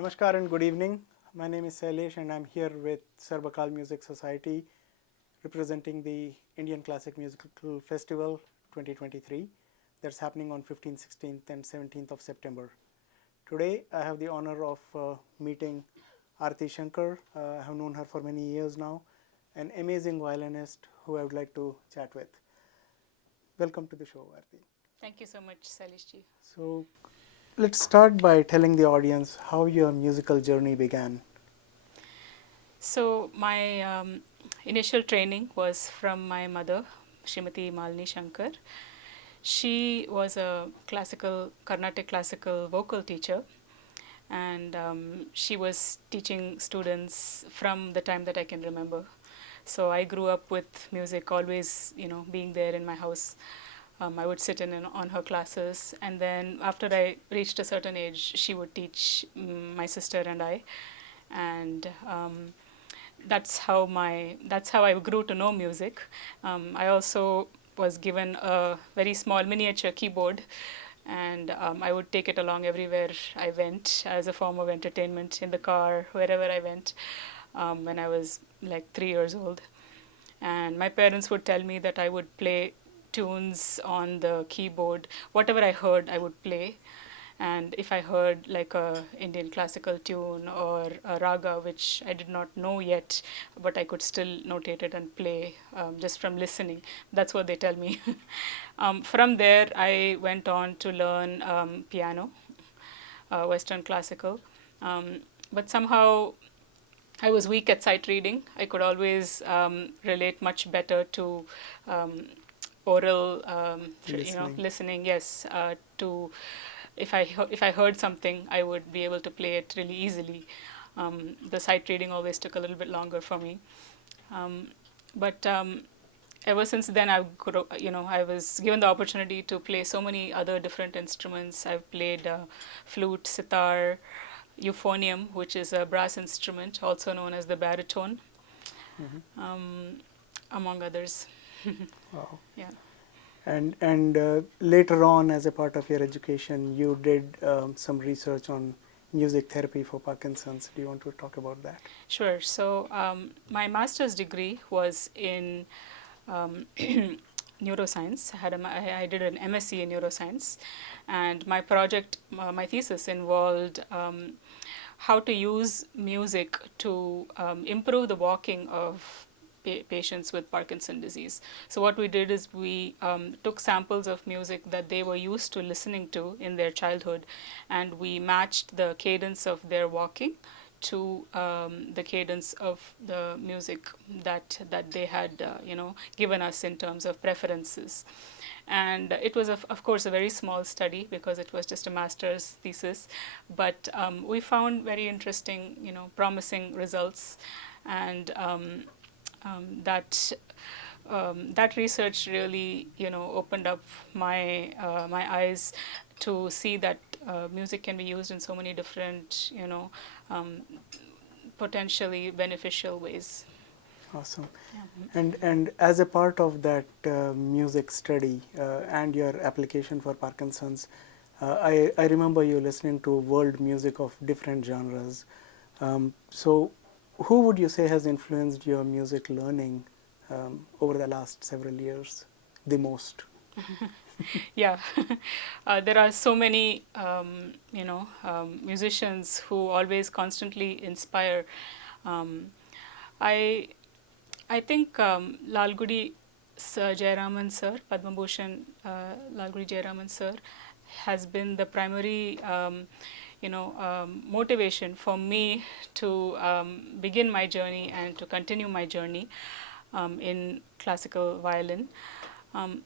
Namaskar and good evening. My name is Shailesh and I'm here with Sarb Akal Music Society representing the Indian Classic Musical Festival 2023 that's happening on 15th, 16th and 17th of September. Today I have the honor of meeting Aarti Shankar. I have known her for many years now, an amazing violinist who I would like to chat with. Welcome to the show, Aarti. Thank you so much, Salish ji. So let's start by telling the audience how your musical journey began. So my initial training was from my mother, Srimati Malini Shankar. She was a Carnatic classical vocal teacher, and she was teaching students from the time that I can remember. So I grew up with music always, being there in my house. I would sit in on her classes, and then after I reached a certain age, she would teach my sister and I, and that's how I grew to know music. I also was given a very small miniature keyboard, and I would take it along everywhere I went as a form of entertainment in the car, wherever I went, when I was like 3 years old. And my parents would tell me that I would play tunes on the keyboard. Whatever I heard, I would play. And if I heard like a Indian classical tune or a raga, which I did not know yet, but I could still notate it and play just from listening, that's what they tell me. From there, I went on to learn piano, Western classical. But somehow I was weak at sight reading. I could always relate much better to um, oral, listening. Yes, to if I heard something, I would be able to play it really easily. The sight reading always took a little bit longer for me, but ever since then, I was given the opportunity to play so many other different instruments. I've played flute, sitar, euphonium, which is a brass instrument, also known as the baritone, um, among others. Wow. Yeah. And later on, as a part of your education, you did some research on music therapy for Parkinson's. Do you want to talk about that? Sure. So my master's degree was in neuroscience. I did an MSc in neuroscience, and my thesis involved how to use music to improve the walking of patients with Parkinson disease. So what we did is we took samples of music that they were used to listening to in their childhood, and we matched the cadence of their walking to the cadence of the music that they had given us in terms of preferences. And it was of course a very small study because it was just a master's thesis, but we found very interesting, promising results. And that research really, opened up my eyes to see that music can be used in so many different, um, potentially beneficial ways. Awesome. Yeah. And as a part of that music study and your application for Parkinson's, I remember you listening to world music of different genres. So, who would you say has influenced your music learning over the last several years the most? Yeah. There are so many musicians who always constantly inspire. um, I I think Lalgudi Sir Jayaraman sir, Padma Bhushan Lalgudi Jayaraman sir, has been the primary motivation for me to begin my journey and to continue my journey in classical violin. Um,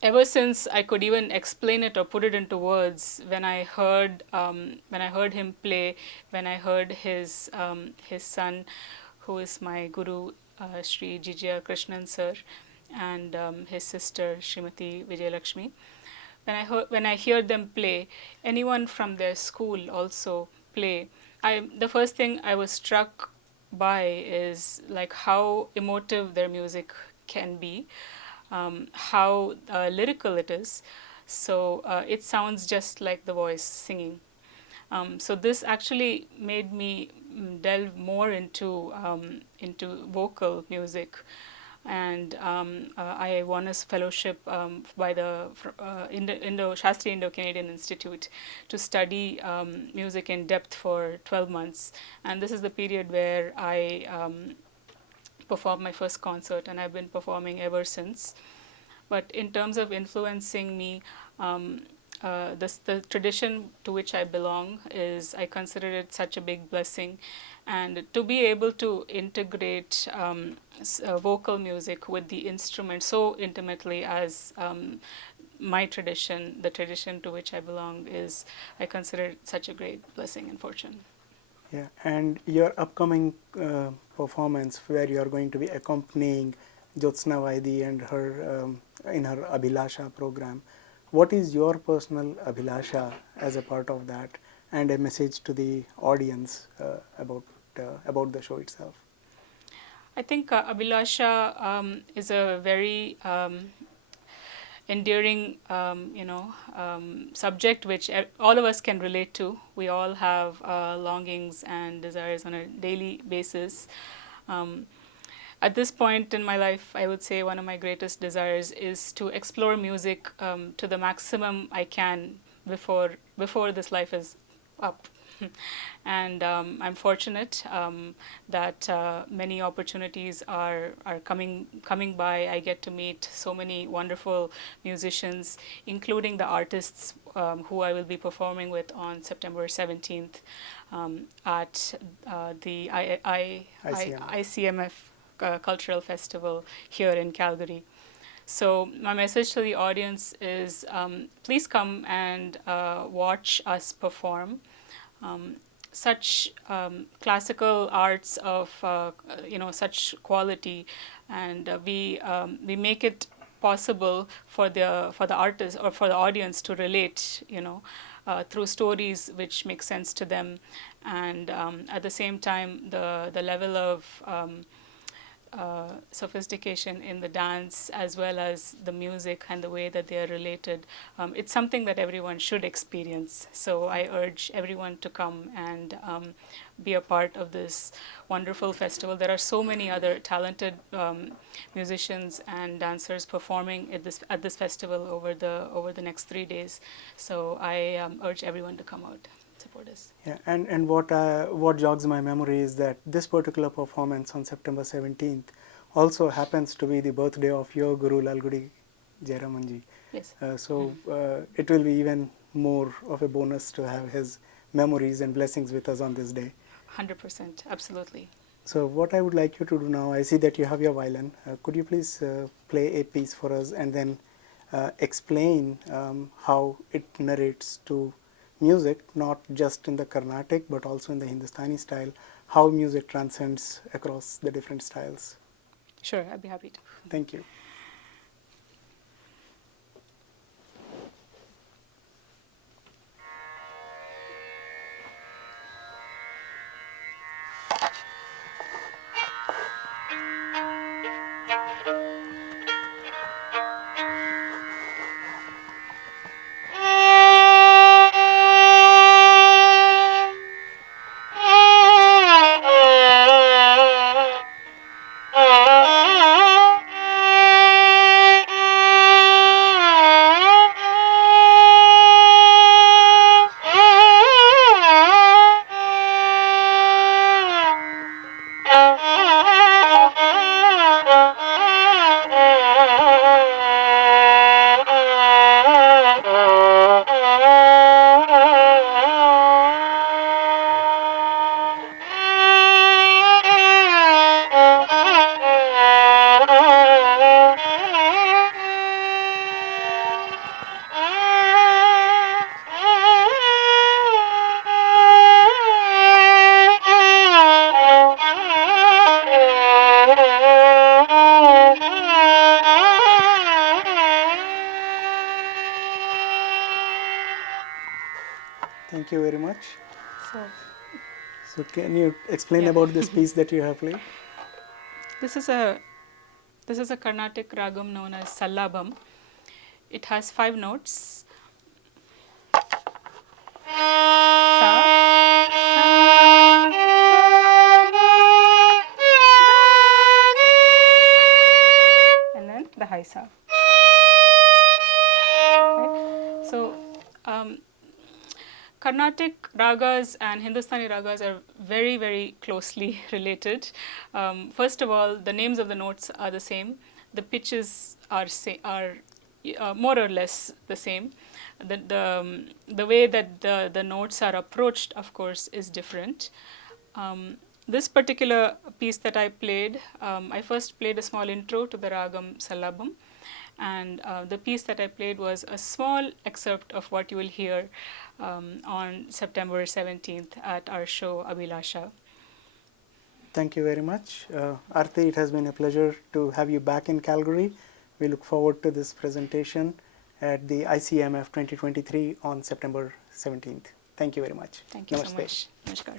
Ever since I could even explain it or put it into words, when I heard him play, when I heard his son, who is my guru, Sri Jijia Krishnan sir, and his sister Srimati Vijayalakshmi. When I hear them play, anyone from their school also play, the first thing I was struck by is like how emotive their music can be, how lyrical it is. So it sounds just like the voice singing. So this actually made me delve more into vocal music, and I won a fellowship by the Shastri Indo-Canadian Institute to study music in depth for 12 months, and this is the period where I performed my first concert, and I've been performing ever since. But in terms of influencing me, the tradition to which I belong is, I consider it such a big blessing, and to be able to integrate vocal music with the instrument so intimately as my tradition, the tradition to which I belong, is, I consider it such a great blessing and fortune. Yeah, and your upcoming performance, where you are going to be accompanying Jyotsna Vaidi and her in her Abhilasha program, what is your personal Abhilasha as a part of that, and a message to the audience about the show itself? I think Abhilasha is a very enduring, subject which all of us can relate to. We all have longings and desires on a daily basis. Um, at this point in my life, I would say one of my greatest desires is to explore music to the maximum I can before this life is up. And I'm fortunate that many opportunities are coming by. I get to meet so many wonderful musicians, including the artists who I will be performing with on September 17th at the ICMF Cultural Festival here in Calgary. So my message to the audience is, please come and watch us perform. Such classical arts of such quality, and we make it possible for the artist or for the audience to relate, through stories which make sense to them, and at the same time the level of sophistication in the dance as well as the music and the way that they are related. It's something that everyone should experience. So I urge everyone to come and be a part of this wonderful festival. There are so many other talented musicians and dancers performing at this festival over the next 3 days. So I urge everyone to come out. Support us. Yeah, and what jogs my memory is that this particular performance on September 17th also happens to be the birthday of your Guru Lalgudi Jairamanji. Yes. So it will be even more of a bonus to have his memories and blessings with us on this day. 100%, absolutely. So what I would like you to do now, I see that you have your violin. Could you please play a piece for us and then explain how it narrates to music, not just in the Carnatic but also in the Hindustani style, how music transcends across the different styles. Sure, I'd be happy to. Thank you. Thank you very much. So can you explain about this piece that you have played? This is a Carnatic ragam known as Sallabham. It has 5 notes. Sa, Carnatic ragas and Hindustani ragas are very, very closely related. First of all, the names of the notes are the same. The pitches are more or less the same. The way that the notes are approached, of course, is different. This particular piece that I played, I first played a small intro to the ragam Salabam, and the piece that I played was a small excerpt of what you will hear on September 17th at our show Abhilasha. Thank you very much. Aarti, it has been a pleasure to have you back in Calgary. We look forward to this presentation at the ICMF 2023 on September 17th. Thank you very much. Thank you Namaste. so much. Namaskar.